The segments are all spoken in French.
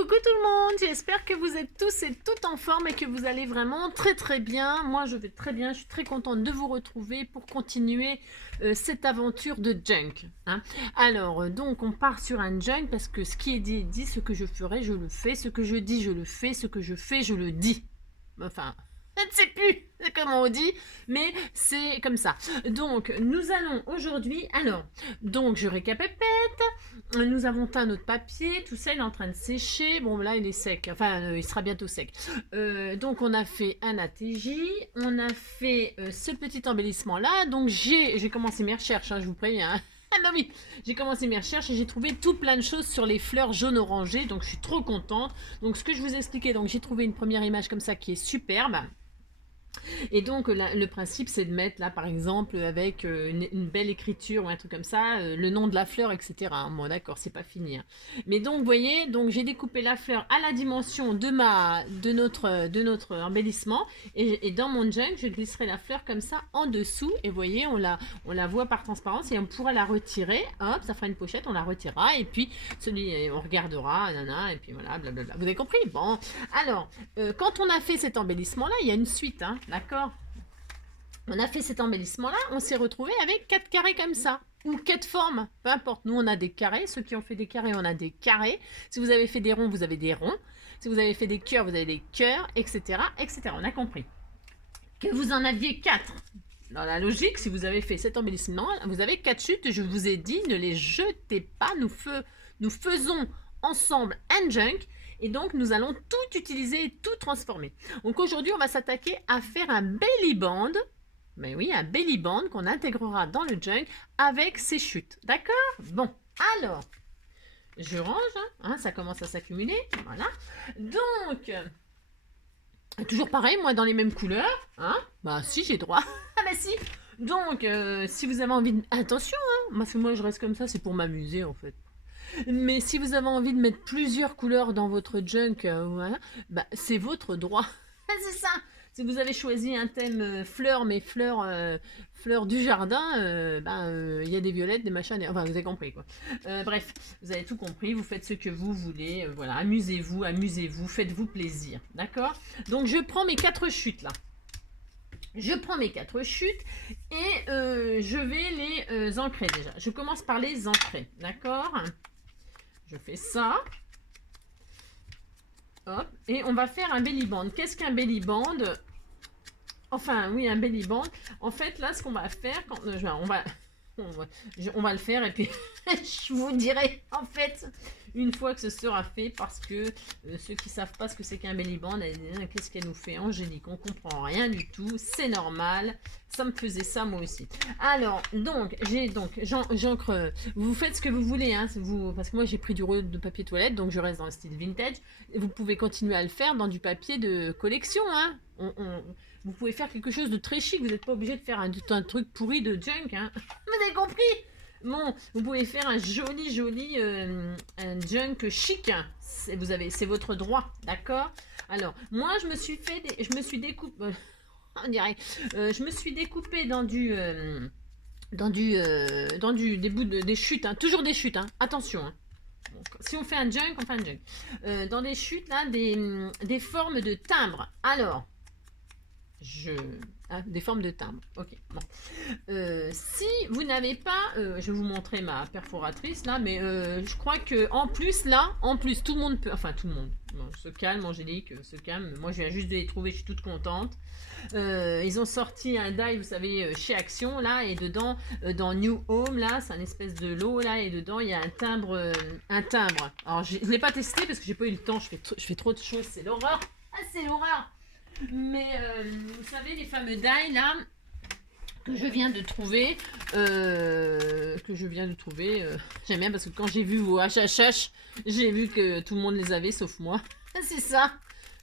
Coucou tout le monde, j'espère que vous êtes tous et toutes en forme et que vous allez vraiment très bien. Moi je vais très bien, je suis très contente de vous retrouver pour continuer cette aventure de junk. Hein. Alors donc on part sur un junk parce que ce qui est dit est dit, ce que je ferai je le fais, ce que je dis je le fais, ce que je fais je le dis. Enfin, je ne sais plus comment on dit, mais c'est comme ça. Donc, nous allons aujourd'hui, donc je récapépète, nous avons teint notre papier, tout ça il est en train de sécher, bon là il est sec, enfin il sera bientôt sec. Donc on a fait un ATJ, on a fait ce petit embellissement là, donc j'ai commencé mes recherches, hein, je vous préviens. Hein. Ah bah oui, j'ai commencé mes recherches et j'ai trouvé tout plein de choses sur les fleurs jaune orangées, donc je suis trop contente. Donc ce que je vous expliquais, donc j'ai trouvé une première image comme ça qui est superbe. Et donc le principe c'est de mettre là par exemple avec une belle écriture ou un truc comme ça, le nom de la fleur, etc. Bon d'accord, c'est pas fini. Hein. Mais donc vous voyez, donc j'ai découpé la fleur à la dimension de notre embellissement et dans mon junk je glisserai la fleur comme ça en dessous et vous voyez on la voit par transparence et on pourra la retirer, hop ça fera une pochette, on la retirera et puis on regardera, nanana, et puis voilà blablabla. Vous avez compris? Bon, alors quand on a fait cet embellissement là, il y a une suite, hein. D'accord. On a fait cet embellissement là, on s'est retrouvé avec 4 carrés comme ça, ou 4 formes, peu importe. Nous on a des carrés, ceux qui ont fait des carrés, on a des carrés. Si vous avez fait des ronds, vous avez des ronds. Si vous avez fait des cœurs, vous avez des cœurs, etc. etc. On a compris. Que vous en aviez 4. Dans la logique, si vous avez fait cet embellissement, vous avez 4 chutes, je vous ai dit, ne les jetez pas, nous faisons ensemble un junk. Et donc, nous allons tout utiliser et tout transformer. Donc, aujourd'hui, on va s'attaquer à faire un belly band. Mais oui, un belly band qu'on intégrera dans le junk avec ses chutes. D'accord? Bon, alors, je range. Hein, ça commence à s'accumuler. Voilà. Donc, toujours pareil, moi, dans les mêmes couleurs. Hein? Bah, si, j'ai droit. Ah, bah, si. Donc, si vous avez envie de... Attention, hein, parce que moi, je reste comme ça, c'est pour m'amuser, en fait. Mais si vous avez envie de mettre plusieurs couleurs dans votre junk, voilà, bah, c'est votre droit. C'est ça. Si vous avez choisi un thème fleurs, mais fleurs du jardin, y a des violettes, des machins, enfin vous avez compris quoi. Bref, vous avez tout compris, vous faites ce que vous voulez, voilà, amusez-vous, faites-vous plaisir, d'accord? Donc je prends mes 4 chutes là. Je prends mes 4 chutes et je vais les ancrer déjà. Je commence par les ancrer, d'accord? Je fais ça. Hop. Et on va faire un belly band. Qu'est-ce qu'un belly band? Enfin, oui, un belly band. En fait, là, ce qu'on va faire, on va le faire et puis je vous dirai, en fait, une fois que ce sera fait, parce que ceux qui ne savent pas ce que c'est qu'un belly band, qu'est-ce qu'elle nous fait, Angélique? On comprend rien du tout, c'est normal. Ça me faisait ça moi aussi. Alors, j'encre. Vous faites ce que vous voulez, hein, parce que moi j'ai pris du rouleau de papier toilette, donc je reste dans le style vintage. Vous pouvez continuer à le faire dans du papier de collection, hein. Vous pouvez faire quelque chose de très chic. Vous n'êtes pas obligé de faire un truc pourri de junk, hein. Vous avez compris? Bon, vous pouvez faire un joli un junk chic. C'est votre droit, d'accord? Alors, moi je me suis découpé. On dirait. Je me suis découpé des bouts des chutes, hein, toujours des chutes, hein, attention. Hein. Donc, si on fait un junk, on fait un junk. Dans des chutes, là, des formes de timbres. Alors, des formes de timbres. Ok, bon. Si vous n'avez pas, je vais vous montrer ma perforatrice là, mais je crois que en plus, tout le monde peut, enfin tout le monde. Bon, se calme, Angélique, se calme. Moi, je viens juste de les trouver, je suis toute contente. Ils ont sorti un die, vous savez, chez Action là, et dedans, dans New Home là, c'est un espèce de lot là, et dedans il y a un timbre, Alors, je l'ai pas testé parce que j'ai pas eu le temps. Je fais trop de choses, c'est l'horreur. Ah, c'est l'horreur. Mais vous savez, les fameux die là que je viens de trouver, j'aime bien parce que quand j'ai vu vos HHH, j'ai vu que tout le monde les avait sauf moi. C'est ça.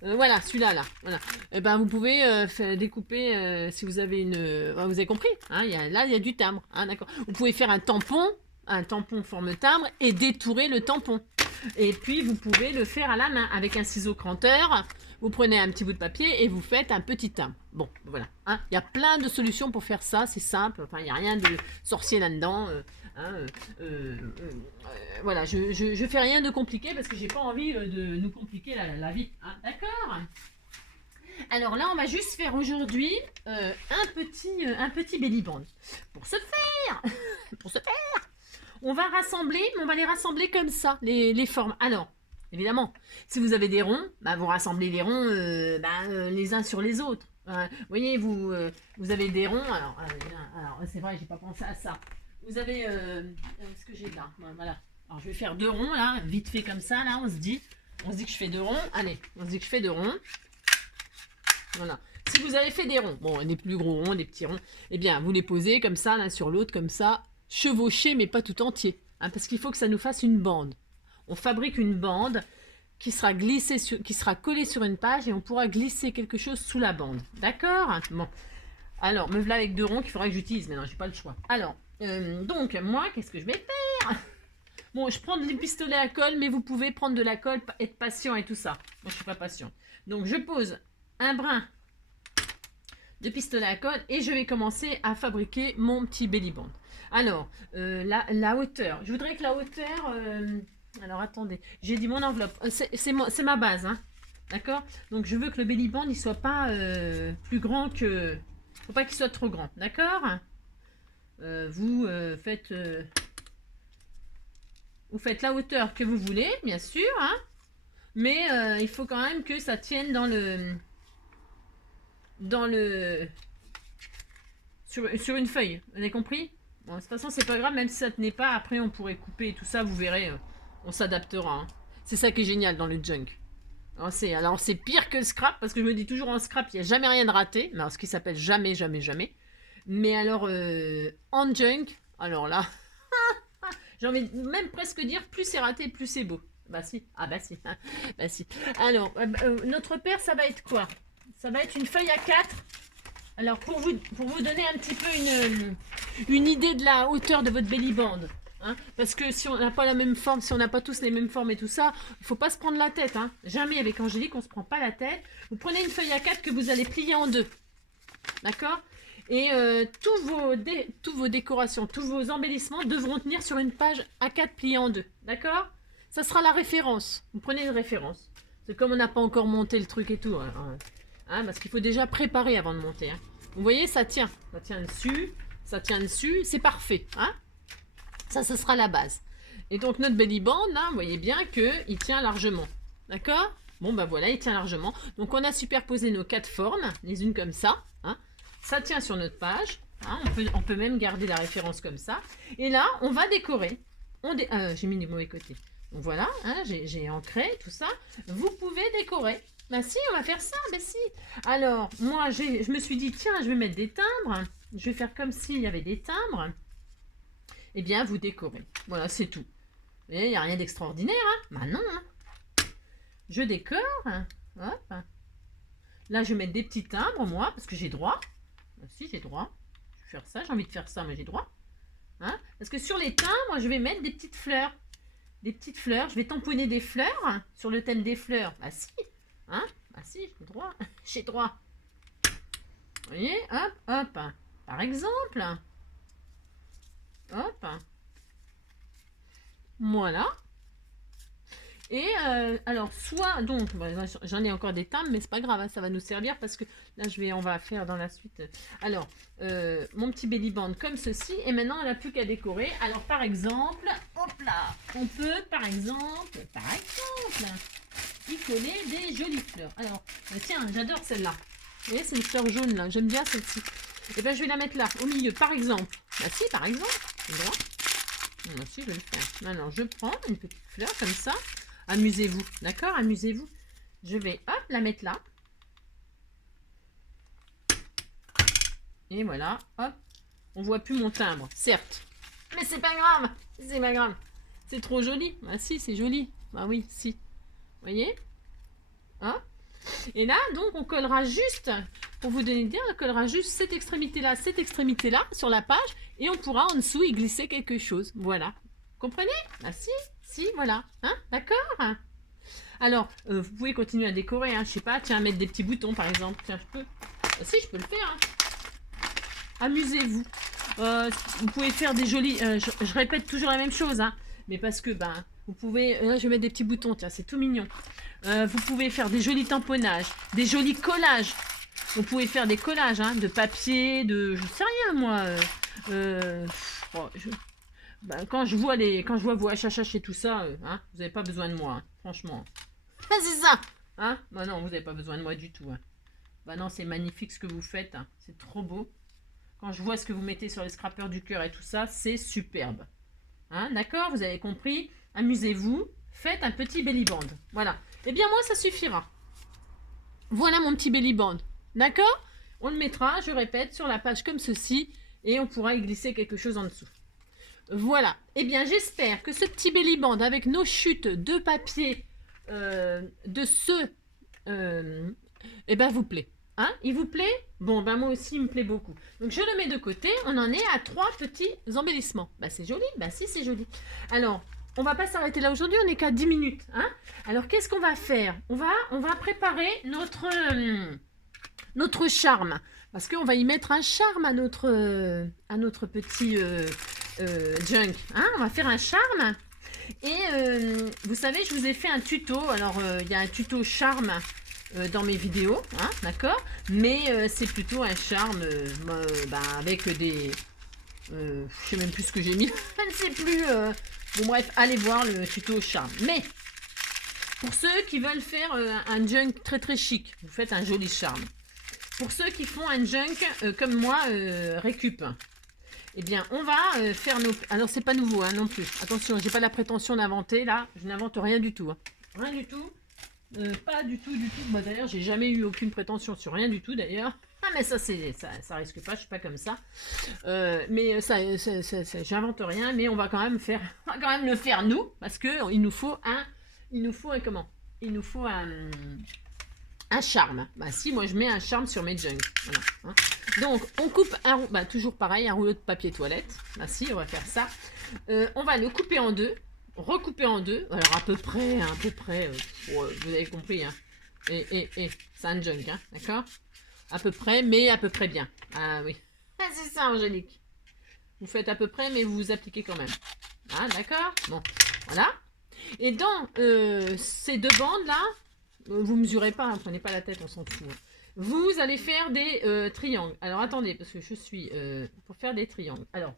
Voilà, celui-là, là. Voilà. Et ben, vous pouvez découper si vous avez une. Vous avez compris, hein, là, il y a du timbre. Hein, d'accord. Vous pouvez faire un tampon. un tampon forme timbre et détourez le tampon. Et puis, vous pouvez le faire à la main avec un ciseau cranteur. Vous prenez un petit bout de papier et vous faites un petit timbre. Bon, voilà. Hein. Il y a plein de solutions pour faire ça. C'est simple. Enfin, il n'y a rien de sorcier là-dedans. Voilà, je fais rien de compliqué parce que j'ai pas envie de nous compliquer la vie. Hein. D'accord? Alors là, on va juste faire aujourd'hui un petit belly band. Pour ce faire, on va rassembler, mais on va les rassembler comme ça, les formes. Alors, évidemment, si vous avez des ronds, bah, vous rassemblez les ronds les uns sur les autres. Vous voyez, vous avez des ronds. Alors c'est vrai, j'ai pas pensé à ça. Vous avez ce que j'ai là. Voilà. Alors, je vais faire 2 ronds là, vite fait comme ça. Là, on se dit que je fais 2 ronds. Allez, on se dit que je fais 2 ronds. Voilà. Si vous avez fait des ronds, bon, des plus gros ronds, des petits ronds, eh bien, vous les posez comme ça, l'un sur l'autre, comme ça, chevauchés, mais pas tout entier. Hein, parce qu'il faut que ça nous fasse une bande. On fabrique une bande qui sera qui sera collée sur une page et on pourra glisser quelque chose sous la bande. D'accord? Bon. Alors, me voilà avec 2 ronds qu'il faudra que j'utilise. Maintenant, j'ai pas le choix. Alors, donc, moi, qu'est-ce que je vais faire? Bon, je prends des pistolets à colle, mais vous pouvez prendre de la colle, être patient et tout ça. Moi, je suis pas patient. Donc, je pose un brin de pistolet à colle et je vais commencer à fabriquer mon petit belly band. Alors, la hauteur. Je voudrais que la hauteur... alors, attendez. J'ai dit mon enveloppe. C'est ma base, hein. D'accord? Donc, je veux que le belly band, il soit pas plus grand que... Faut pas qu'il soit trop grand. D'accord? Vous faites la hauteur que vous voulez, bien sûr, hein. Mais il faut quand même que ça tienne sur une feuille. Vous avez compris? Bon, de toute façon, c'est pas grave, même si ça tenait pas, après on pourrait couper et tout ça, vous verrez, on s'adaptera. Hein. C'est ça qui est génial dans le junk. Alors c'est pire que le scrap, parce que je me dis toujours en scrap, il n'y a jamais rien de raté, alors, ce qui s'appelle jamais, jamais, jamais. Mais alors, en junk, alors là, j'ai envie de même presque dire, plus c'est raté, plus c'est beau. Bah si, bah si, bah si. Alors, notre paire, ça va être quoi? Ça va être une feuille à 4. Alors, pour vous donner un petit peu une idée de la hauteur de votre belly band, hein, parce que si on n'a pas la même forme, si on n'a pas tous les mêmes formes et tout ça, il ne faut pas se prendre la tête. Hein. Jamais avec Angélique, on ne se prend pas la tête. Vous prenez une feuille à 4 que vous allez plier en 2. D'accord? Et tous vos décorations, tous vos embellissements devront tenir sur une page A4 pliée en 2. D'accord? Ça sera la référence. Vous prenez une référence. C'est comme on n'a pas encore monté le truc et tout. Hein, parce qu'il faut déjà préparer avant de monter. Hein. Vous voyez, ça tient dessus, c'est parfait. Hein, ça, ce sera la base. Et donc, notre belly band, là, vous voyez bien qu'il tient largement. D'accord? Bon, bah voilà, il tient largement. Donc, on a superposé nos 4 formes, les unes comme ça. Hein. Ça tient sur notre page. Hein. On peut même garder la référence comme ça. Et là, on va décorer. J'ai mis du mauvais côté. Donc, voilà, hein, j'ai ancré tout ça. Vous pouvez décorer. Bah si, on va faire ça, bah si. Alors, moi, je me suis dit, tiens, je vais mettre des timbres. Je vais faire comme s'il y avait des timbres. Eh bien, vous décorez. Voilà, c'est tout. Vous voyez, il n'y a rien d'extraordinaire, hein. Bah non, hein. Je décore. Hop. Là, je vais mettre des petits timbres, moi, parce que j'ai droit. Bah si, j'ai droit. Je vais faire ça, j'ai envie de faire ça, mais j'ai droit. Hein, parce que sur les timbres, je vais mettre des petites fleurs. Des petites fleurs. Je vais tamponner des fleurs sur le thème des fleurs. Bah si. Hein? Ah si, j'ai droit. J'ai droit. Vous voyez? Hop, hop. Par exemple. Hop. Voilà. Et alors, soit, donc, j'en ai encore des timbres, mais c'est pas grave, hein, ça va nous servir parce que là, on va faire dans la suite. Alors, mon petit belly band comme ceci, et maintenant, on n'a plus qu'à décorer. Alors, par exemple, hop là, on peut, par exemple, y coller des jolies fleurs. Alors, tiens, j'adore celle-là. Vous voyez, c'est une fleur jaune, là, j'aime bien celle-ci. Et bien, je vais la mettre là, au milieu, par exemple. Bah si, par exemple, moi aussi, je vais le faire. Alors, je prends une petite fleur comme ça. Amusez-vous, d'accord? Amusez-vous. Je vais, hop, la mettre là. Et voilà, hop. On voit plus mon timbre, certes. Mais c'est pas grave, c'est pas grave. C'est trop joli. Ah si, c'est joli. Ah oui, si. Vous voyez? Hein? Et là, donc, on collera juste pour vous donner une idée, on collera juste cette extrémité-là sur la page et on pourra en dessous y glisser quelque chose. Voilà. Comprenez? Ah si, voilà. Hein? D'accord? Alors, vous pouvez continuer à décorer, hein. Je sais pas, tiens, mettre des petits boutons par exemple. Tiens, je peux. Ah, si, je peux le faire. Hein. Amusez-vous. Vous pouvez faire des jolis... je répète toujours la même chose, hein. Mais parce que, ben, vous pouvez... là, je vais mettre des petits boutons, tiens, c'est tout mignon. Vous pouvez faire des jolis tamponnages, des jolis collages. Vous pouvez faire des collages, hein, de papier, de... Je sais rien, moi. Ben, quand je vois vos HHH et tout ça, hein, vous n'avez pas besoin de moi, hein, franchement. Ah, c'est ça, hein? Bah non, vous n'avez pas besoin de moi du tout. Hein. Bah non, c'est magnifique ce que vous faites, hein. C'est trop beau. Quand je vois ce que vous mettez sur les scrappers du cœur et tout ça, c'est superbe. Hein, d'accord? Vous avez compris? Amusez-vous. Faites un petit belly band. Voilà. Eh bien, moi, ça suffira. Voilà mon petit belly band. D'accord? On le mettra, je répète, sur la page comme ceci. Et on pourra y glisser quelque chose en dessous. Voilà. Eh bien, j'espère que ce petit belly band avec nos chutes de papier eh ben, vous plaît. Hein? Il vous plaît? Bon, ben moi aussi, il me plaît beaucoup. Donc, je le mets de côté. On en est à 3 petits embellissements. Bah, c'est joli. Bah, si, c'est joli. Alors, on va pas s'arrêter là aujourd'hui. On n'est qu'à 10 minutes. Hein? Alors, qu'est-ce qu'on va faire? On va préparer notre charme. Parce qu'on va y mettre un charme à notre petit junk. Hein? On va faire un charme. Et vous savez, je vous ai fait un tuto. Alors, il y a un tuto charme dans mes vidéos, hein, d'accord? Mais c'est plutôt un charme avec des... je sais même plus ce que j'ai mis. Je ne sais plus. Bon, bref, allez voir le tuto charme. Mais, pour ceux qui veulent faire un junk très très chic, vous faites un joli charme. Pour ceux qui font un junk comme moi, récup, eh bien, on va faire nos... Alors, c'est pas nouveau, hein, non plus. Attention, j'ai pas la prétention d'inventer, là. Je n'invente rien du tout. Hein. Rien du tout. Pas du tout. Bah, d'ailleurs, j'ai jamais eu aucune prétention sur rien du tout, d'ailleurs. Ah, mais ça risque pas, je suis pas comme ça. Mais j'invente rien, mais on va quand même le faire nous, parce que il nous faut un charme. Bah si, moi je mets un charme sur mes junks. Voilà, hein. Donc, on coupe toujours pareil, un rouleau de papier toilette. Bah si, on va faire ça. On va le couper en deux. Recouper en deux, alors à peu près, vous avez compris, hein. C'est un junk, hein, d'accord? À peu près, mais à peu près bien. Ah oui, c'est ça, Angélique. Vous faites à peu près, mais vous vous appliquez quand même. Ah, d'accord? Bon, voilà. Et dans ces deux bandes-là, vous mesurez pas, hein, prenez pas la tête, on s'en fout. Hein. Vous allez faire des triangles. Alors, attendez, parce que je suis pour faire des triangles. Alors,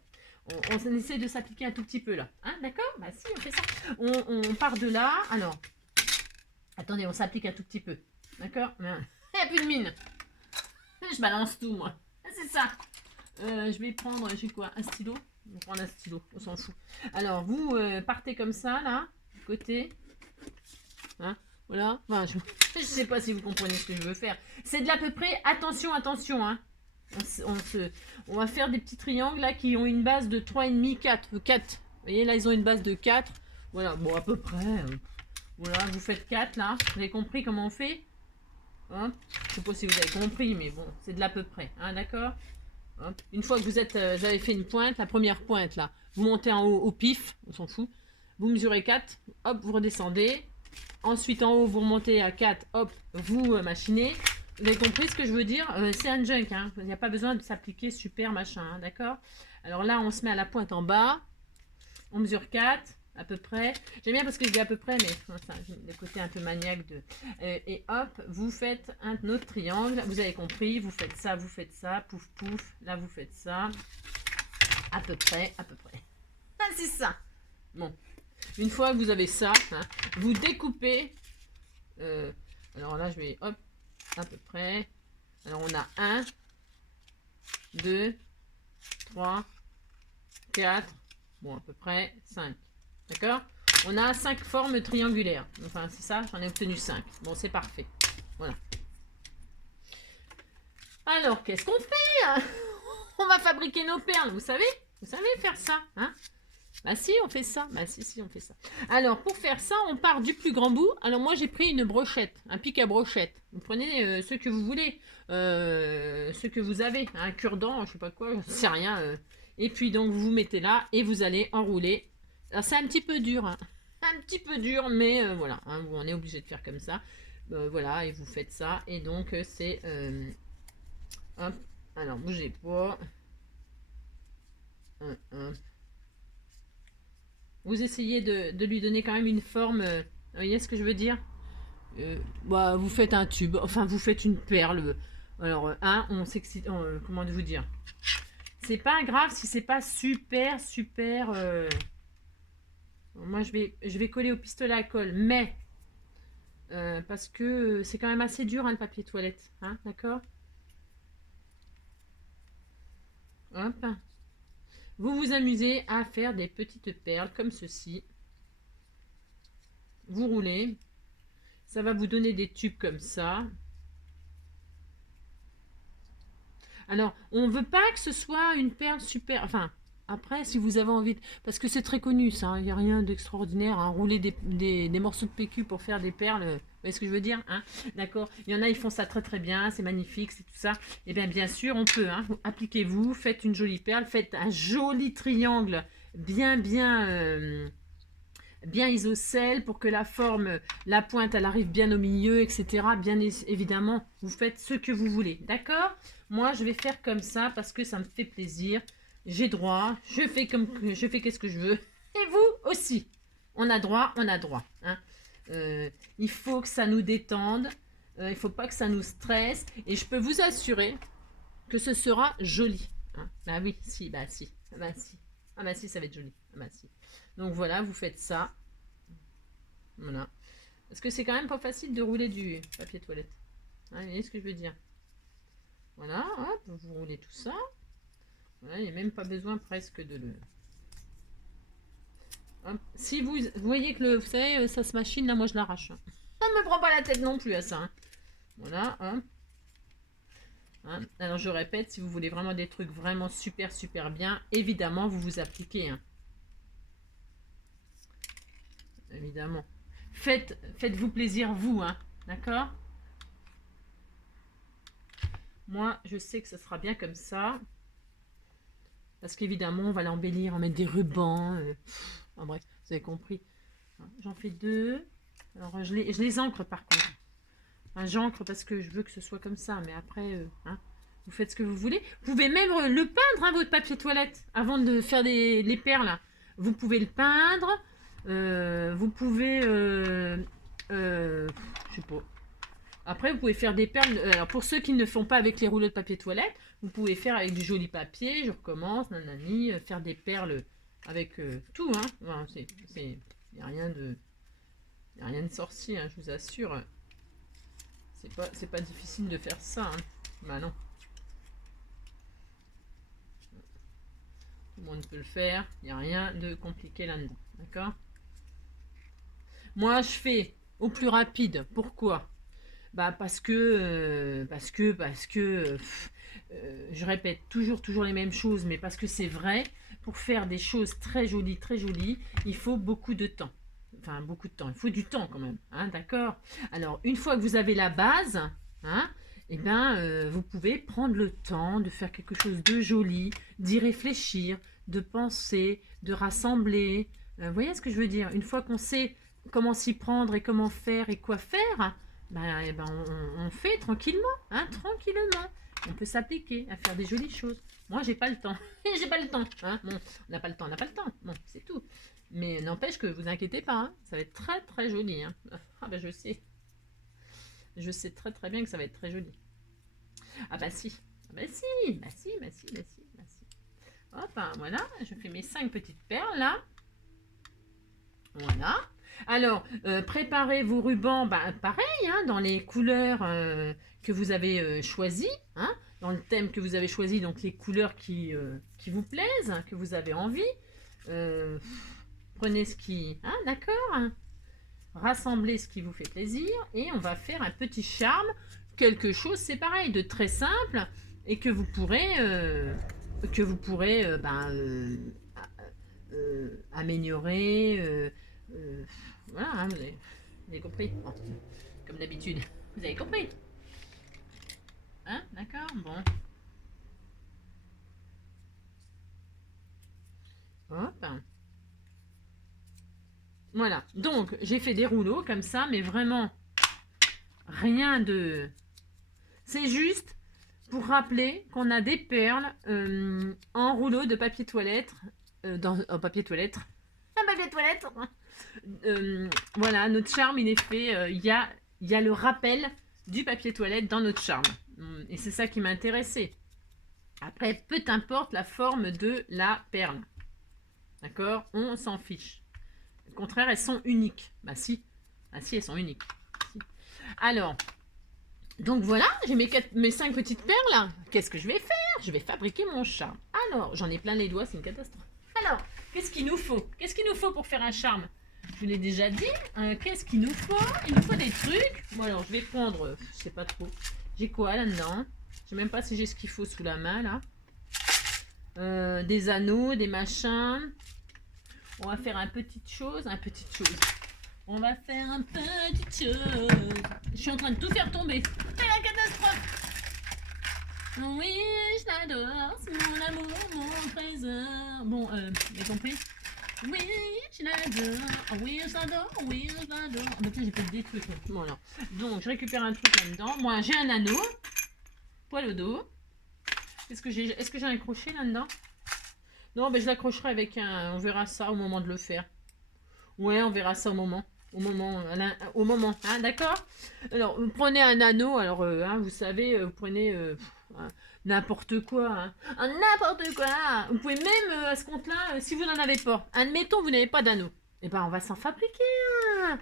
on essaie de s'appliquer un tout petit peu là. Hein, d'accord? Bah si, on fait ça. On part de là. Alors, attendez, on s'applique un tout petit peu. D'accord? Il n'y a plus de mine. Je balance tout, moi. C'est ça. Je vais prendre, j'ai quoi? Un stylo? On va prendre un stylo, on s'en fout. Alors, vous partez comme ça, là, du côté. Hein? Voilà. Enfin, je sais pas si vous comprenez ce que je veux faire. C'est de l'à peu près. Attention, attention, hein. On va faire des petits triangles là qui ont une base de 3,5, 4. Vous voyez, là, ils ont une base de 4. Voilà, bon, à peu près. Voilà, vous faites 4 là. Vous avez compris comment on fait? Hein, je sais pas si vous avez compris, mais bon, c'est de l'à peu près. Hein, d'accord? Une fois que vous avez fait une pointe, la première pointe là, vous montez en haut au pif, on s'en fout. Vous mesurez 4, hop, vous redescendez. Ensuite, en haut, vous remontez à 4, hop, vous machinez. Vous avez compris ce que je veux dire? C'est un junk, hein. Il n'y a pas besoin de s'appliquer super machin, hein, d'accord? Alors là, on se met à la pointe en bas. On mesure 4, à peu près. J'aime bien parce que je dis à peu près, mais j'ai le côté un peu maniaque de... et hop, vous faites un autre triangle. Vous avez compris, vous faites ça, pouf, pouf. Là, vous faites ça. À peu près, à peu près. Ah, c'est ça. Bon. Une fois que vous avez ça, hein, vous découpez. Alors là, je vais... Hop. À peu près. Alors, on a 1, 2, 3, 4, bon, à peu près 5. D'accord? On a 5 formes triangulaires. Enfin, c'est ça, j'en ai obtenu 5. Bon, c'est parfait. Voilà. Alors, qu'est-ce qu'on fait? On va fabriquer nos perles, vous savez? Vous savez faire ça, hein? Bah si, on fait ça. Bah si, on fait ça. Alors, pour faire ça, on part du plus grand bout. Alors, moi, j'ai pris une brochette, un pic à brochette. Vous prenez ce que vous voulez, ce que vous avez. Un cure-dent, je sais pas quoi, je sais rien. Et puis, donc, vous vous mettez là et vous allez enrouler. Alors, c'est un petit peu dur, hein. Un petit peu dur, mais voilà, hein, on est obligé de faire comme ça. Voilà, et vous faites ça. Et donc, c'est... hop, alors, bougez pas. Hop. Vous essayez de lui donner quand même une forme. Vous voyez ce que je veux dire? Bah, vous faites un tube, enfin vous faites une perle. Alors, on s'excite. Comment vous dire? C'est pas grave si c'est pas super. Moi, je vais coller au pistolet à colle, mais parce que c'est quand même assez dur, hein, le papier toilette, hein, d'accord? Hop. Vous vous amusez à faire des petites perles comme ceci. Vous roulez. Ça va vous donner des tubes comme ça. Alors, on ne veut pas que ce soit une perle super... Enfin, après, si vous avez envie... Parce que c'est très connu, ça. Il n'y a rien d'extraordinaire. Hein. Rouler des morceaux de PQ pour faire des perles. Vous voyez ce que je veux dire, hein? D'accord. Il y en a, ils font ça très très bien. C'est magnifique, c'est tout ça. Et bien sûr, on peut. Hein. Appliquez-vous. Faites une jolie perle. Faites un joli triangle bien isocèle pour que la forme, la pointe, elle arrive bien au milieu, etc. Bien évidemment, vous faites ce que vous voulez, d'accord? Moi, je vais faire comme ça parce que ça me fait plaisir. J'ai droit, je fais qu'est-ce que je veux. Et vous aussi. On a droit, on a droit. Hein. Il faut que ça nous détende. Il ne faut pas que ça nous stresse. Et je peux vous assurer que ce sera joli. Hein. Bah oui, si, bah si. Ah bah si. Ah bah si, ça va être joli. Ah bah si. Donc voilà, vous faites ça. Voilà. Parce que c'est quand même pas facile de rouler du papier toilette. Hein, vous voyez ce que je veux dire? Voilà, hop, vous roulez tout ça. Voilà, il n'y a même pas besoin presque de le... Hop. Si vous voyez que vous savez, ça se machine, là, moi je l'arrache. Hein. Ça ne me prend pas la tête non plus à ça. Hein. Voilà, hop. Hein. Alors je répète, si vous voulez vraiment des trucs vraiment super bien, évidemment, vous vous appliquez. Hein. Évidemment. Faites-vous plaisir, vous, hein. D'accord? Moi, je sais que ça sera bien comme ça. Parce qu'évidemment, on va l'embellir, on met des rubans. Enfin, bref, vous avez compris. J'en fais 2. Alors, je les encre par contre. Enfin, j'encre parce que je veux que ce soit comme ça. Mais après, hein, vous faites ce que vous voulez. Vous pouvez même le peindre, hein, votre papier toilette, avant de faire les perles. Vous pouvez le peindre. Vous pouvez... je sais pas. Après, vous pouvez faire des perles. Alors, pour ceux qui ne font pas avec les rouleaux de papier toilette, vous pouvez faire avec du joli papier. Je recommence, nanani, faire des perles avec tout. Hein. Enfin, il n'y a rien de sorcier, hein, je vous assure. C'est pas difficile de faire ça. Hein. Bah non. Tout le monde peut le faire. Il n'y a rien de compliqué là-dedans. D'accord? Moi, je fais au plus rapide. Pourquoi? Bah parce que je répète toujours les mêmes choses, mais parce que c'est vrai, pour faire des choses très jolies, il faut beaucoup de temps. Enfin, beaucoup de temps. Il faut du temps quand même, hein, d'accord? Alors, une fois que vous avez la base, hein, eh ben, vous pouvez prendre le temps de faire quelque chose de joli, d'y réfléchir, de penser, de rassembler. Vous voyez ce que je veux dire? Une fois qu'on sait comment s'y prendre et comment faire et quoi faire, ben, on fait tranquillement, hein, tranquillement. On peut s'appliquer à faire des jolies choses. Moi, j'ai pas le temps. J'ai pas le temps. Hein. Bon, on n'a pas le temps, on n'a pas le temps. Bon, c'est tout. Mais n'empêche que vous inquiétez pas, hein, ça va être très joli. Hein. Ah ben je sais. Je sais très bien que ça va être très joli. Ah bah si. Ah bah si. Hop, hein, voilà. Je fais mes 5 petites perles là. Voilà. Alors, préparez vos rubans, pareil, hein, dans les couleurs que vous avez choisies, hein, dans le thème que vous avez choisi, donc les couleurs qui vous plaisent, que vous avez envie. Prenez ce qui... Hein, d'accord, hein, rassemblez ce qui vous fait plaisir et on va faire un petit charme, quelque chose, c'est pareil, de très simple et que vous pourrez améliorer. Voilà, hein, vous avez compris. Bon, comme d'habitude, vous avez compris. Hein, d'accord, bon. Hop. Voilà, donc j'ai fait des rouleaux comme ça, mais vraiment rien de... C'est juste pour rappeler qu'on a des perles en rouleau de papier toilette, en papier toilette, un papier toilette. Voilà, notre charme, il est fait, il y a le rappel du papier toilette dans notre charme. Et c'est ça qui m'a intéressé. Après, peu importe la forme de la perle. D'accord? On s'en fiche. Au contraire, elles sont uniques. Bah si. Ah si, elles sont uniques. Si. Alors, donc voilà, j'ai mes 5 petites perles. Qu'est-ce que je vais faire? Je vais fabriquer mon charme. Alors, j'en ai plein les doigts, c'est une catastrophe. Alors, qu'est-ce qu'il nous faut? Qu'est-ce qu'il nous faut pour faire un charme? Je vous l'ai déjà dit. Qu'est-ce qu'il nous faut? Il nous faut des trucs. Bon alors, je vais prendre, je sais pas trop. J'ai quoi là-dedans? Je sais même pas si j'ai ce qu'il faut sous la main là. Des anneaux, des machins. On va faire une petite chose, On va faire une petite chose. Je suis en train de tout faire tomber. C'est la catastrophe. Oui, je l'adore, c'est mon amour, mon trésor. Bon, vous avez compris? Oui, je l'adore. Oui, je l'adore. Oui, je l'adore. Oh, bah tiens, j'ai peut-être des trucs. Bon, alors. Donc, je récupère un truc là-dedans. Moi, j'ai un anneau. Poil au dos. Est-ce que j'ai un crochet là-dedans? Non, ben je l'accrocherai avec un... On verra ça au moment de le faire. Ouais, on verra ça au moment. Au moment, hein, d'accord? Alors, vous prenez un anneau, alors, hein, vous savez, vous prenez n'importe quoi, hein. N'importe quoi! Vous pouvez même, à ce compte-là, si vous n'en avez pas, admettons, vous n'avez pas d'anneau, eh ben, on va s'en fabriquer un!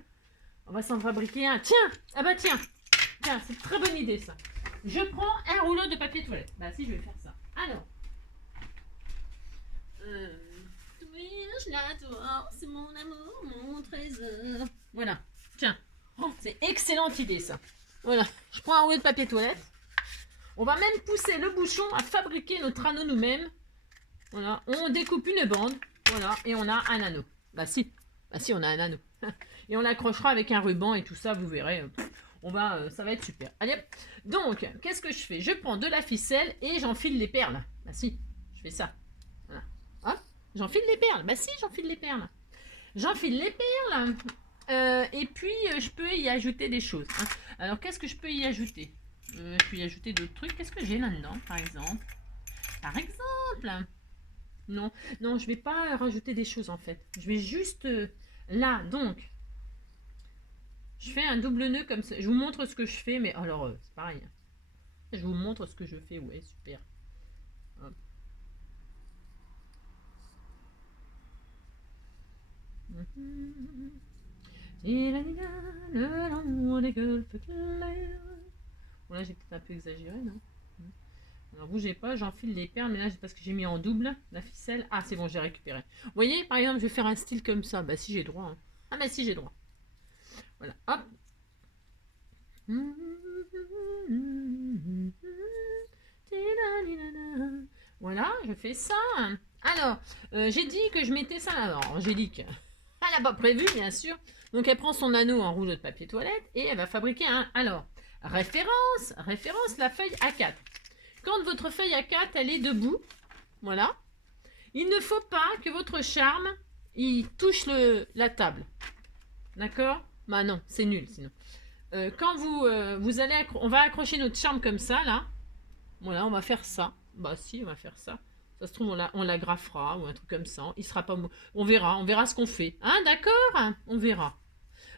On va s'en fabriquer un. Tiens! Ah bah tiens! Tiens, c'est une très bonne idée, ça. Je prends un rouleau de papier toilette. Bah si, je vais faire ça. Alors... oui, je l'adore, c'est mon amour, mon trésor. Voilà, tiens, oh, c'est excellente idée ça. Voilà, je prends un rouleau de papier toilette. On va même pousser le bouchon à fabriquer notre anneau nous-mêmes. Voilà, on découpe une bande, voilà, et on a un anneau. Bah si, on a un anneau. Et on l'accrochera avec un ruban et tout ça, vous verrez. Ça va être super. Allez, hop. Donc, qu'est-ce que je fais? Je prends de la ficelle et j'enfile les perles. Bah si, je fais ça. Voilà. Hop. J'enfile les perles. Bah si, j'enfile les perles. J'enfile les perles. Et puis, je peux y ajouter des choses. Hein. Alors, qu'est-ce que je peux y ajouter? Je peux y ajouter d'autres trucs. Qu'est-ce que j'ai là-dedans, par exemple? Non, non, je vais pas rajouter des choses, en fait. Je vais juste... là, donc... Je fais un double nœud comme ça. Je vous montre ce que je fais, mais alors, c'est pareil. Je vous montre ce que je fais. Ouais, super. Hop. Bon là j'ai peut-être un peu exagéré, non? Alors bougez pas, j'enfile les perles, mais là c'est parce que j'ai mis en double la ficelle. Ah c'est bon, j'ai récupéré. Vous voyez, par exemple, je vais faire un style comme ça. Bah si j'ai droit. Hein. Ah bah si j'ai droit. Voilà, hop. Voilà, je fais ça. Alors, j'ai dit que je mettais ça là. Alors, Angélique, elle n'a pas prévu, bien sûr. Donc, elle prend son anneau en rouleau de papier toilette et elle va fabriquer un... Alors, référence, la feuille A4. Quand votre feuille A4, elle est debout, voilà, il ne faut pas que votre charme, il touche la table. D'accord? Bah non, c'est nul sinon. Quand vous allez... On va accrocher notre charme comme ça, là. Voilà, on va faire ça. Bah si, on va faire ça. Ça se trouve, on l'agrafera ou un truc comme ça. Il sera pas... On verra ce qu'on fait. Hein, d'accord? On verra.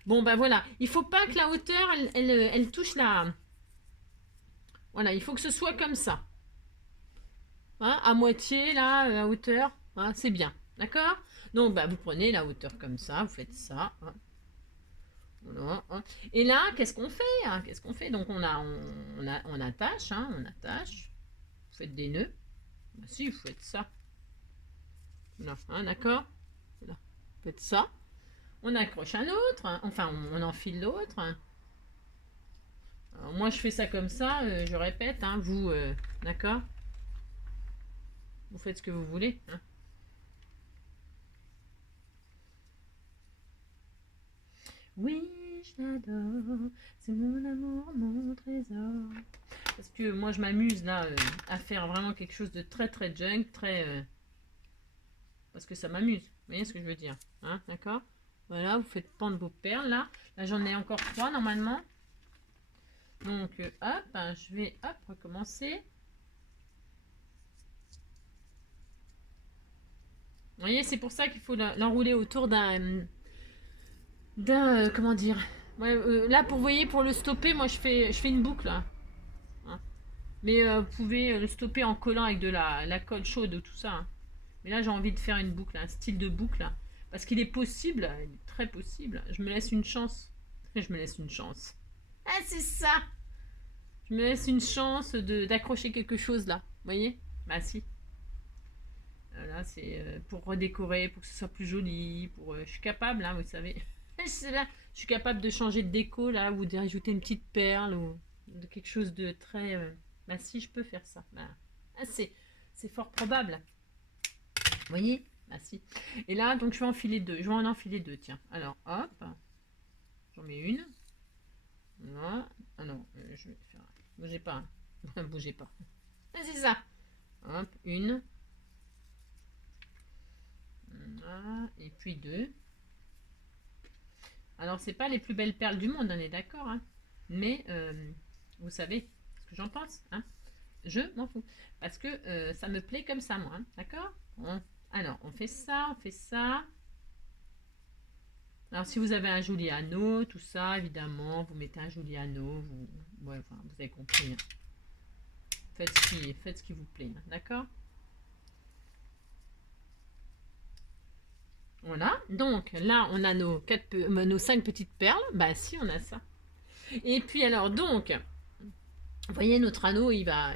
Bon, ben voilà. Il faut pas que la hauteur, elle touche la... Voilà, il faut que ce soit comme ça. Hein, à moitié, là, la hauteur. Hein, c'est bien. D'accord? Donc, bah, vous prenez la hauteur comme ça. Vous faites ça. Hein. Voilà, hein. Et là, qu'est-ce qu'on fait? Hein, qu'est-ce qu'on fait? Donc, on attache. Hein, on attache. Vous faites des nœuds. Bah, si, vous faites ça. Voilà, hein, d'accord? Voilà. Vous faites ça. On accroche un autre. Hein. Enfin, on enfile l'autre. Hein. Alors, moi, je fais ça comme ça. Je répète. Hein, vous, d'accord? Vous faites ce que vous voulez. Hein. Oui, je l'adore, c'est mon amour, mon trésor. Parce que moi, je m'amuse là à faire vraiment quelque chose de très très junk, très... parce que ça m'amuse. Vous voyez ce que je veux dire, hein, d'accord? Voilà, vous faites pendre vos perles là. Là, j'en ai encore 3 normalement. Donc, hop, hein, je vais hop, recommencer. Vous voyez, c'est pour ça qu'il faut l'enrouler autour comment dire. Ouais, là, pour, vous voyez, pour le stopper, moi, je fais une boucle, là. Hein. Mais vous pouvez le stopper en collant avec de la colle chaude ou tout ça. Hein. Mais là, j'ai envie de faire une boucle, un style de boucle. Là. Parce qu'il est possible, il est très possible. Je me laisse une chance. Je me laisse une chance. Ah, c'est ça! Je me laisse une chance d'accrocher quelque chose là. Vous voyez? Bah si. Là, c'est pour redécorer, pour que ce soit plus joli. Je suis capable, là, vous savez. Là, je suis capable de changer de déco là, ou d'ajouter une petite perle, ou de quelque chose de très... Bah si, je peux faire ça. Bah, ah, c'est fort probable. Vous voyez? Bah si. Et là, donc je vais enfiler deux. Je vais en enfiler deux, tiens. Alors, hop. J'en mets une. Voilà. Ah non, je vais faire... Bougez pas. Hein. Bougez pas. Ah, c'est ça. Hop, une. Voilà. Et puis deux. Alors, c'est pas les plus belles perles du monde, on est d'accord. Hein. Mais, vous savez ce que j'en pense. Hein. Je m'en fous. Parce que ça me plaît comme ça, moi. Hein. D'accord bon. Alors, on fait ça, on fait ça. Alors, si vous avez un joli anneau, tout ça, évidemment, vous mettez un joli anneau. Ouais, enfin, vous avez compris. Hein. Faites ce qui vous plaît. Hein. D'accord. Voilà. Donc, là, on a nos 5 petites perles. Bah, si, on a ça. Et puis, alors, donc, vous voyez, notre anneau, il va...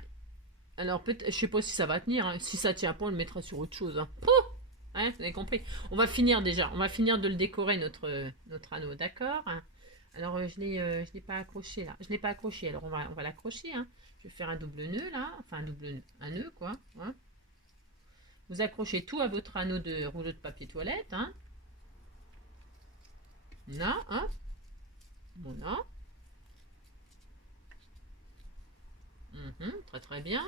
Alors, peut-être, je sais pas si ça va tenir. Hein. Si ça tient pas, on le mettra sur autre chose. Hein. Oh ouais, vous avez compris. On va finir déjà. On va finir de le décorer, notre anneau. D'accord. Alors, je l'ai pas accroché là. Je l'ai pas accroché. Alors, on va l'accrocher. Hein. Je vais faire un double nœud là. Enfin, un double nœud. Un nœud, quoi. Hein. Vous accrochez tout à votre anneau de rouleau de papier toilette. Hein. Là, hein. Voilà. Très très bien.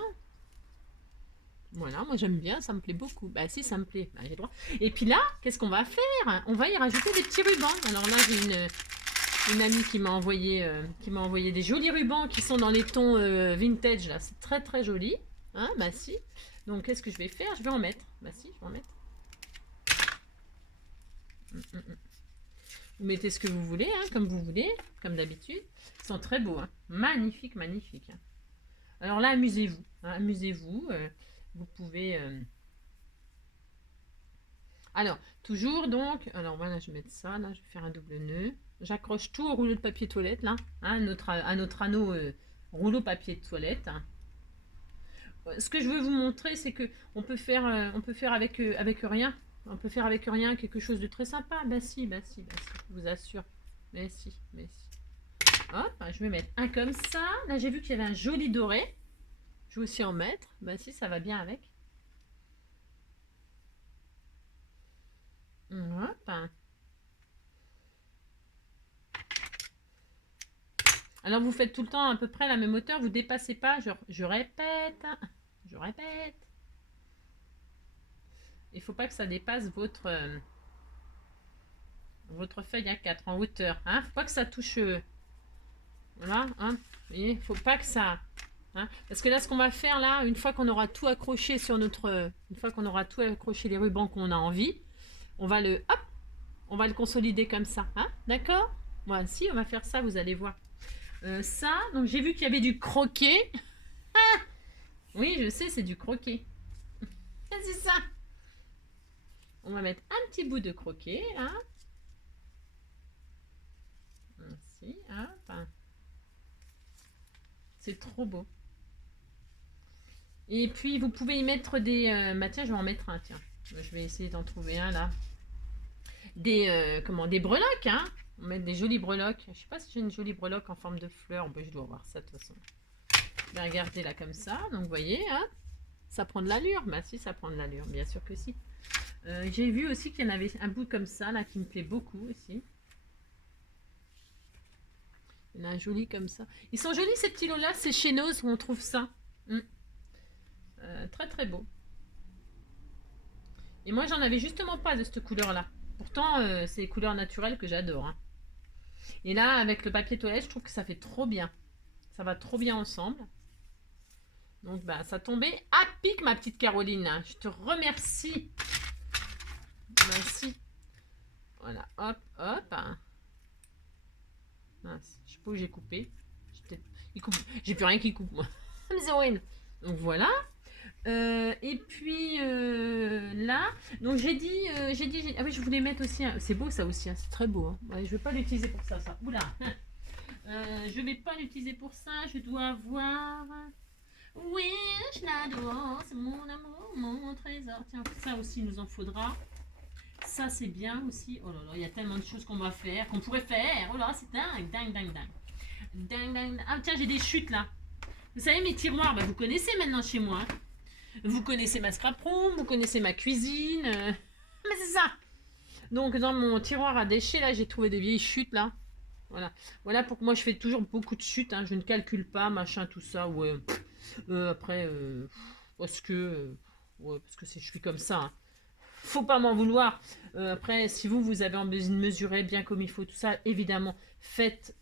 Voilà, moi j'aime bien, ça me plaît beaucoup. Bah si, ça me plaît, bah, j'ai le droit. Et puis là, qu'est-ce qu'on va faire? On va y rajouter des petits rubans. Alors là, j'ai une amie qui m'a envoyé des jolis rubans qui sont dans les tons vintage là. C'est très très joli. Hein, bah si. Donc qu'est-ce que je vais faire? Je vais en mettre. Bah si, je vais en mettre. Vous mettez ce que vous voulez, hein, comme vous voulez, comme d'habitude. Ils sont très beaux, hein. Magnifiques, magnifiques. Hein. Alors là, amusez-vous. Hein, amusez-vous. Vous pouvez... Alors, toujours donc... Alors voilà, je vais mettre ça, là, je vais faire un double nœud. J'accroche tout au rouleau de papier toilette, là. Hein, à notre anneau rouleau papier de toilette. Hein. Ce que je veux vous montrer, c'est que on peut faire avec rien. On peut faire avec rien quelque chose de très sympa. Bah si, bah si, bah si, je vous assure. Mais si, mais si. Hop, je vais mettre un comme ça. Là, j'ai vu qu'il y avait un joli doré. Je vais aussi en mettre. Bah si, ça va bien avec. Hop. Alors, vous faites tout le temps à peu près la même hauteur. Vous dépassez pas. Je répète. Je répète. Il faut pas que ça dépasse votre feuille A4 en hauteur. Hein, faut pas que ça touche... voilà. Hein, vous voyez, faut pas que ça... Hein, parce que là, ce qu'on va faire là, une fois qu'on aura tout accroché sur notre... Une fois qu'on aura tout accroché les rubans qu'on a envie, on va le... Hop, on va le consolider comme ça. Hein, d'accord? Voilà, si, on va faire ça, vous allez voir. Ça, donc j'ai vu qu'il y avait du croquet. Ah oui, je sais, c'est du croquet. C'est ça. On va mettre un petit bout de croquet, là. Ainsi, hop. C'est trop beau. Et puis, vous pouvez y mettre des... bah tiens, je vais en mettre un, tiens. Je vais essayer d'en trouver un, là. Des breloques, hein. On va mettre des jolies breloques. Je sais pas si j'ai une jolie breloque en forme de fleur. Bah, je dois avoir ça, de toute façon. Je vais regarder, là, comme ça. Donc, vous voyez, hein. Ça prend de l'allure. Bah si, ça prend de l'allure. Bien sûr que si. J'ai vu aussi qu'il y en avait un bout comme ça, là, qui me plaît beaucoup, aussi. Il y en a un joli comme ça. Ils sont jolis ces petits lots-là, c'est chez Nose où on trouve ça. Très très beau. Et moi j'en avais justement pas de cette couleur-là. Pourtant c'est les couleurs naturelles que j'adore. Hein. Et là avec le papier toilette, je trouve que ça fait trop bien. Ça va trop bien ensemble. Donc bah ça tombait à pic ma petite Caroline. Je te remercie. Merci. Voilà, hop, hop. Mince, je sais pas où j'ai coupé. J'ai plus rien qui coupe moi. Donc voilà. Et puis là, donc j'ai dit, ah oui, je voulais mettre aussi, c'est beau ça aussi, hein, c'est très beau. Hein. Ouais, je vais pas l'utiliser pour ça, ça. Oula. Je vais pas l'utiliser pour ça. Je dois avoir. Oui, je l'adore, c'est mon amour, mon trésor. Tiens, ça aussi, il nous en faudra. Ça, c'est bien aussi. Oh là là, il y a tellement de choses qu'on va faire, qu'on pourrait faire. Oh là, c'est dingue, dingue, dingue, dingue. Dingue, dingue. Ah, tiens, j'ai des chutes là. Vous savez, mes tiroirs, bah, vous connaissez maintenant chez moi. Hein. Vous connaissez ma scrap room, vous connaissez ma cuisine. Mais c'est ça. Donc, dans mon tiroir à déchets, là, j'ai trouvé des vieilles chutes là. Voilà. Voilà pourquoi moi, je fais toujours beaucoup de chutes. Hein. Je ne calcule pas, machin, tout ça. Ouais. Après, parce que je suis comme ça. Hein. Faut pas m'en vouloir. Après, si vous avez envie de mesurer bien comme il faut, tout ça, évidemment, faites,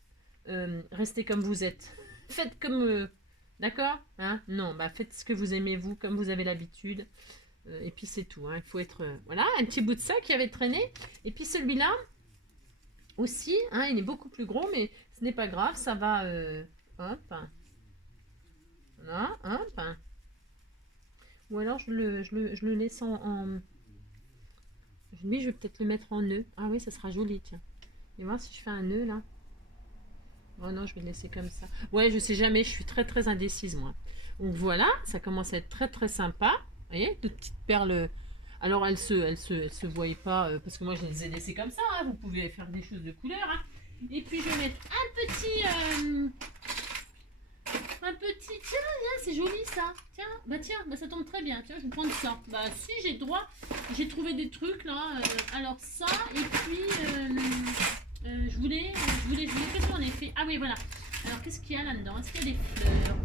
restez comme vous êtes. Faites comme, d'accord, hein? Non, bah faites ce que vous aimez vous, comme vous avez l'habitude. Et puis c'est tout. Hein. Il faut être, voilà, un petit bout de ça qui avait traîné. Et puis celui-là aussi, hein, il est beaucoup plus gros, mais ce n'est pas grave, ça va, hop, voilà, hop. Ou alors je le laisse en lui, je vais peut-être le mettre en nœud. Ah oui, ça sera joli, tiens. Et voir si je fais un nœud, là. Oh non, je vais le laisser comme ça. Ouais, je sais jamais, je suis très très indécise, moi. Donc voilà, ça commence à être très très sympa. Vous voyez, de petites perles. Alors, elles se voient pas, parce que moi, je les ai laissées comme ça. Hein. Vous pouvez faire des choses de couleur. Hein. Et puis, je vais mettre un petit... Tiens, c'est joli ça. Tiens, bah ça tombe très bien. Tiens, je vais prendre ça. Bah si, j'ai le droit. J'ai trouvé des trucs là. Alors ça, et puis je voulais. Qu'est-ce qu'on a fait? Ah oui, voilà. Alors qu'est-ce qu'il y a là-dedans? Est-ce qu'il y a des fleurs?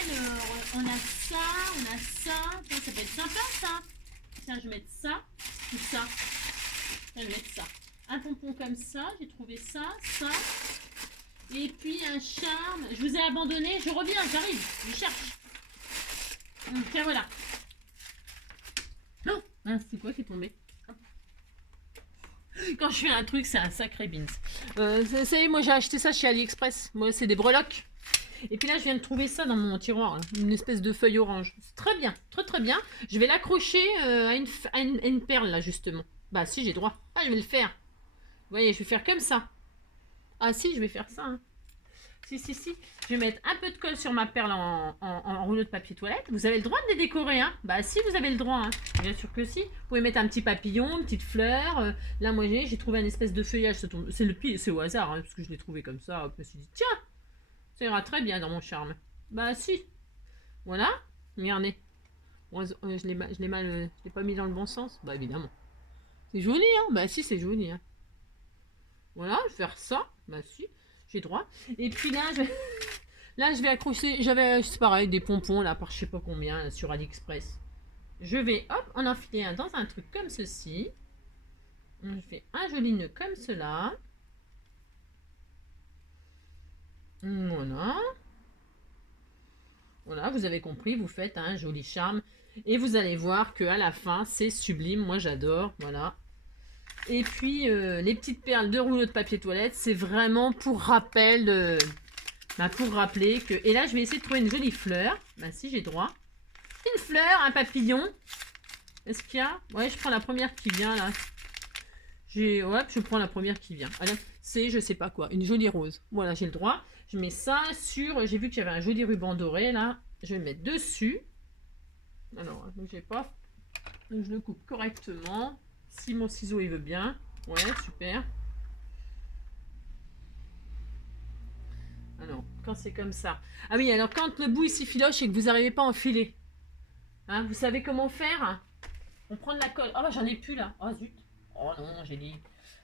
Alors, on a ça. Tiens, ça peut être sympa ça. Tiens, je vais mettre ça. Tout ça. Tiens, je vais mettre ça. Un pompon comme ça. J'ai trouvé ça. Et puis un charme. Je vous ai abandonné. Je reviens, j'arrive. Je cherche. Tiens, voilà. Non, c'est quoi qui est tombé? Quand je fais un truc, c'est un sacré beans. Vous savez, moi j'ai acheté ça chez AliExpress. Moi, c'est des breloques. Et puis là, je viens de trouver ça dans mon tiroir. Là. Une espèce de feuille orange. C'est très bien, très très bien. Je vais l'accrocher à une perle là, justement. Bah si, j'ai droit. Ah, je vais le faire. Vous voyez, je vais faire comme ça. Ah si, je vais faire ça. Hein. Si. Je vais mettre un peu de colle sur ma perle en rouleau de papier toilette. Vous avez le droit de les décorer. Hein. Bah si, vous avez le droit. Hein. Bien sûr que si. Vous pouvez mettre un petit papillon, une petite fleur. Là, moi, j'ai trouvé un espèce de feuillage. C'est au hasard, hein, parce que je l'ai trouvé comme ça. Je me suis dit, tiens, ça ira très bien dans mon charme. Bah si. Voilà. Regardez. Je l'ai pas mis dans le bon sens. Bah évidemment. C'est joli, hein. Bah si, c'est joli. Hein. Voilà, je vais faire ça. Bah si, j'ai droit. Et puis là, je vais accrocher. C'est pareil, des pompons là par je sais pas combien là, sur AliExpress. Je vais, hop, en enfiler un dans un truc comme ceci. Je fais un joli nœud comme cela. Voilà. Voilà, vous avez compris, vous faites un joli charme. Et vous allez voir qu'à la fin, c'est sublime. Moi, j'adore. Voilà. Et puis, les petites perles de rouleau de papier toilette, c'est vraiment pour rappel, pour rappeler que... Et là, je vais essayer de trouver une jolie fleur. Bah si, j'ai droit. Une fleur, un papillon. Est-ce qu'il y a... Ouais, je prends la première qui vient, là. Ouais, je prends la première qui vient. Alors, c'est, je sais pas quoi, une jolie rose. Voilà, j'ai le droit. Je mets ça sur... J'ai vu que j'avais un joli ruban doré, là. Je vais le mettre dessus. Alors, j'ai pas... Donc, je le coupe correctement. Si mon ciseau il veut bien. Ouais, super. Alors, quand c'est comme ça. Ah oui, alors quand le bout ici filoche et que vous n'arrivez pas à enfiler. Hein, vous savez comment faire? On prend de la colle. Oh, bah, j'en ai plus là. Oh zut. Oh non, j'ai dit.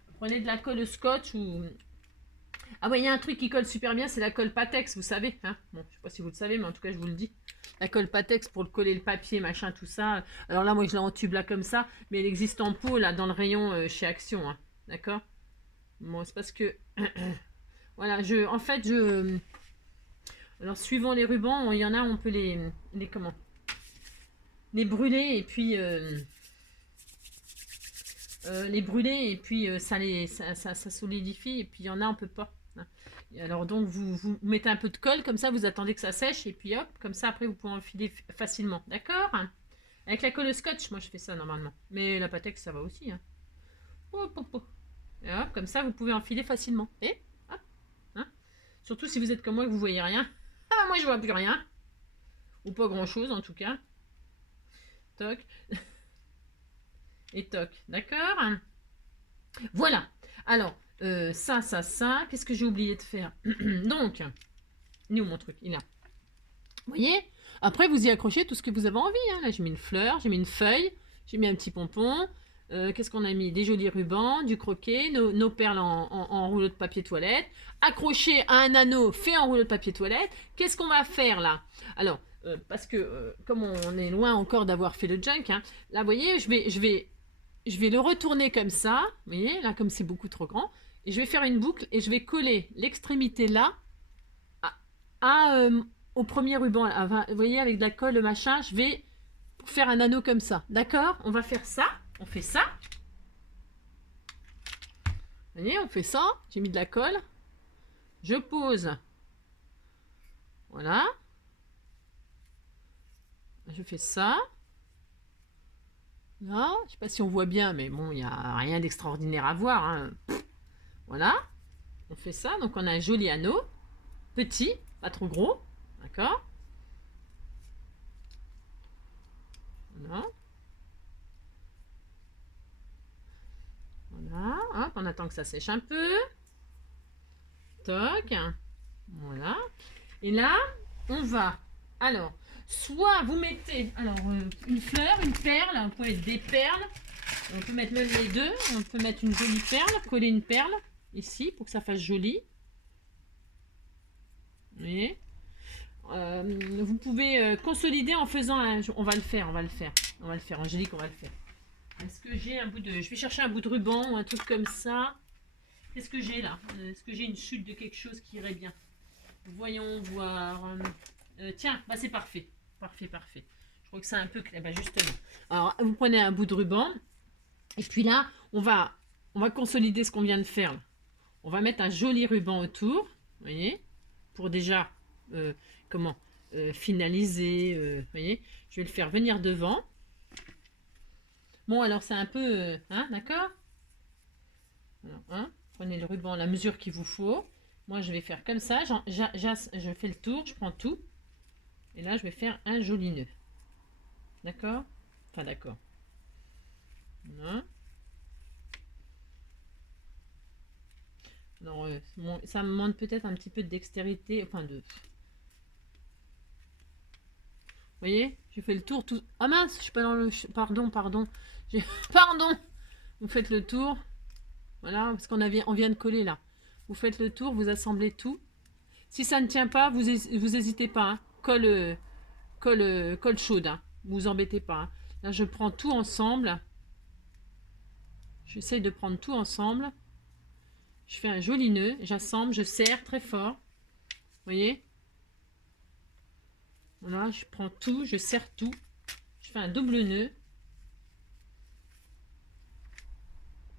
Vous prenez de la colle scotch ou... Ah ouais, il y a un truc qui colle super bien, c'est la colle Patex, vous savez. Hein, bon, je sais pas si vous le savez, mais en tout cas, je vous le dis. La colle Patex pour le coller le papier, machin, tout ça. Alors là, moi, je l'ai en tube là comme ça, mais elle existe en pot là dans le rayon chez Action. Hein, d'accord. Bon, c'est parce que voilà, en fait, alors suivant les rubans, il y en a, on peut les comment, les brûler et puis les brûler et puis ça solidifie et puis il y en a, on peut pas. Hein. Et alors donc vous mettez un peu de colle comme ça, vous attendez que ça sèche et puis hop, comme ça après vous pouvez enfiler facilement, d'accord? Avec la colle scotch, moi je fais ça normalement, mais la Patex ça va aussi. Hein. Hop, hop, hop. Et hop, comme ça vous pouvez enfiler facilement. Et hop, hein. Surtout si vous êtes comme moi que vous voyez rien. Ah moi je vois plus rien, ou pas grand chose en tout cas. Toc. Et toc, d'accord? Voilà. Alors, ça. Qu'est-ce que j'ai oublié de faire? Donc, il est où mon truc? Il est là. Vous voyez? Après, vous y accrochez tout ce que vous avez envie. Hein. Là, j'ai mis une fleur, j'ai mis une feuille, j'ai mis un petit pompon. Qu'est-ce qu'on a mis? Des jolis rubans, du croquet, nos perles en rouleau de papier toilette, accroché à un anneau fait en rouleau de papier toilette. Qu'est-ce qu'on va faire là? Alors, parce que comme on est loin encore d'avoir fait le junk, hein, là, vous voyez, je vais le retourner comme ça. Vous voyez, là, comme c'est beaucoup trop grand. Et je vais faire une boucle et je vais coller l'extrémité là au premier ruban. Vous voyez, avec de la colle, machin, je vais faire un anneau comme ça. D'accord? On va faire ça. On fait ça. Vous voyez, on fait ça. J'ai mis de la colle. Je pose. Voilà. Je fais ça. Là, je ne sais pas si on voit bien, mais bon, il n'y a rien d'extraordinaire à voir. Hein. Voilà. On fait ça. Donc, on a un joli anneau. Petit, pas trop gros. D'accord? Voilà. Voilà. Hop, on attend que ça sèche un peu. Toc. Voilà. Et là, on va. Alors, soit vous mettez une fleur, une perle. On peut mettre des perles. On peut mettre même les deux. On peut mettre une jolie perle. Coller une perle ici pour que ça fasse joli. Vous voyez? Vous pouvez consolider en faisant un... On va le faire. Angélique, on va le faire. Est-ce que j'ai un bout de... Je vais chercher un bout de ruban ou un truc comme ça. Qu'est-ce que j'ai là? Est-ce que j'ai une chute de quelque chose qui irait bien? Voyons voir. Tiens, bah c'est parfait. Parfait. Je crois que c'est un peu clair. Bah justement. Alors, vous prenez un bout de ruban. Et puis là, on va consolider ce qu'on vient de faire. Là. On va mettre un joli ruban autour. Vous voyez? Pour déjà... finaliser, vous voyez, je vais le faire venir devant. Bon, alors c'est un peu, hein, d'accord? Hein, prenez le ruban, la mesure qu'il vous faut. Moi, je vais faire comme ça, je fais le tour, je prends tout. Et là, je vais faire un joli nœud. D'accord? Enfin, d'accord. Voilà. Alors, ça me demande peut-être un petit peu de dextérité, enfin de... Vous voyez, j'ai fait le tour tout... Ah mince, je suis pas dans le... Pardon. Pardon. Vous faites le tour. Voilà, parce on vient de coller là. Vous faites le tour, vous assemblez tout. Si ça ne tient pas, vous hésitez pas. Hein. Colle chaude. Hein. Vous embêtez pas. Hein. Là, je prends tout ensemble. J'essaye de prendre tout ensemble. Je fais un joli nœud. J'assemble, je serre très fort. Vous voyez? Voilà, je prends tout, je serre tout. Je fais un double nœud.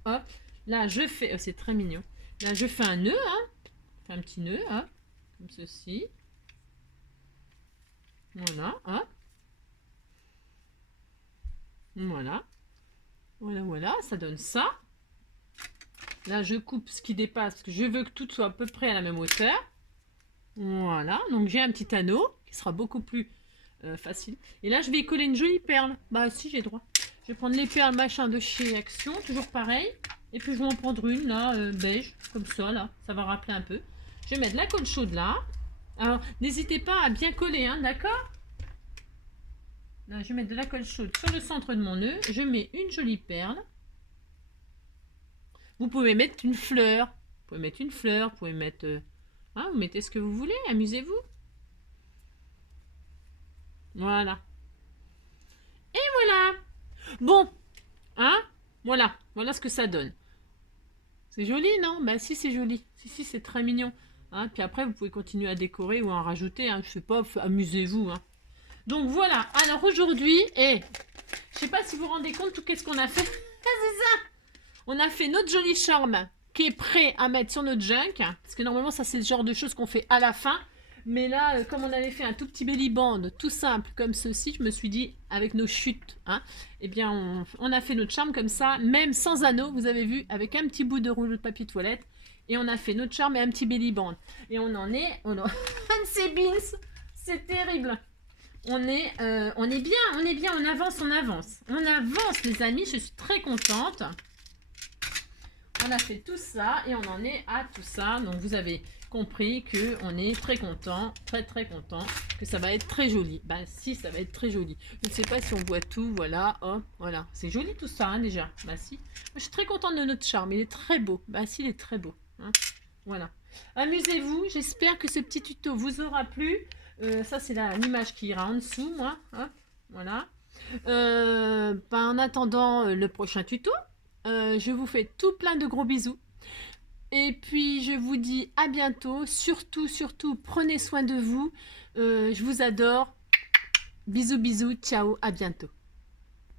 Hop. Là, je fais... Oh, c'est très mignon. Là, je fais un nœud. Hein. Je fais un petit nœud. Hop. Comme ceci. Voilà. Hop. Voilà. Ça donne ça. Là, je coupe ce qui dépasse. Parce que je veux que tout soit à peu près à la même hauteur. Voilà. Donc, j'ai un petit anneau qui sera beaucoup plus facile. Et là, je vais y coller une jolie perle. Bah, si, j'ai droit. Je vais prendre les perles machin de chez Action. Toujours pareil. Et puis, je vais en prendre une, là, beige. Comme ça, là. Ça va rappeler un peu. Je vais mettre de la colle chaude, là. Alors, n'hésitez pas à bien coller, hein, d'accord? Là, je vais mettre de la colle chaude sur le centre de mon nœud. Je mets une jolie perle. Vous pouvez mettre une fleur. Vous pouvez mettre une fleur, vous pouvez mettre... hein, vous mettez ce que vous voulez, amusez-vous. Voilà. Et voilà. Bon, hein, voilà. Voilà ce que ça donne. C'est joli, non? Bah si, c'est joli. Si, c'est très mignon. Hein, puis après, vous pouvez continuer à décorer ou à en rajouter. Hein, je sais pas, amusez-vous. Hein. Donc voilà. Alors aujourd'hui, je sais pas si vous vous rendez compte tout qu'est-ce qu'on a fait. C'est ça. On a fait notre joli charme qui est prêt à mettre sur notre junk. Parce que normalement, ça, c'est le genre de choses qu'on fait à la fin. Mais là, comme on avait fait un tout petit belly band, tout simple, comme ceci, je me suis dit, avec nos chutes, hein, eh bien, on a fait notre charme comme ça, même sans anneau, vous avez vu, avec un petit bout de rouleau de papier toilette. Et on a fait notre charme et un petit belly band. Et on en est... c'est beans. C'est terrible. On est bien, on avance. On avance, les amis, je suis très contente. On a fait tout ça et on en est à tout ça. Donc vous avez compris que on est très content, très content, que ça va être très joli. Bah si, ça va être très joli. Je ne sais pas si on voit tout, voilà, hop, voilà. C'est joli tout ça, hein, déjà. Bah si. Je suis très contente de notre charme, il est très beau. Bah si, il est très beau. Hein. Voilà. Amusez-vous, j'espère que ce petit tuto vous aura plu. Ça, c'est l'image qui ira en dessous, moi. Hop, voilà. Bah, en attendant le prochain tuto, je vous fais tout plein de gros bisous. Et puis, je vous dis à bientôt. Surtout, prenez soin de vous. Je vous adore. Bisous, ciao, à bientôt.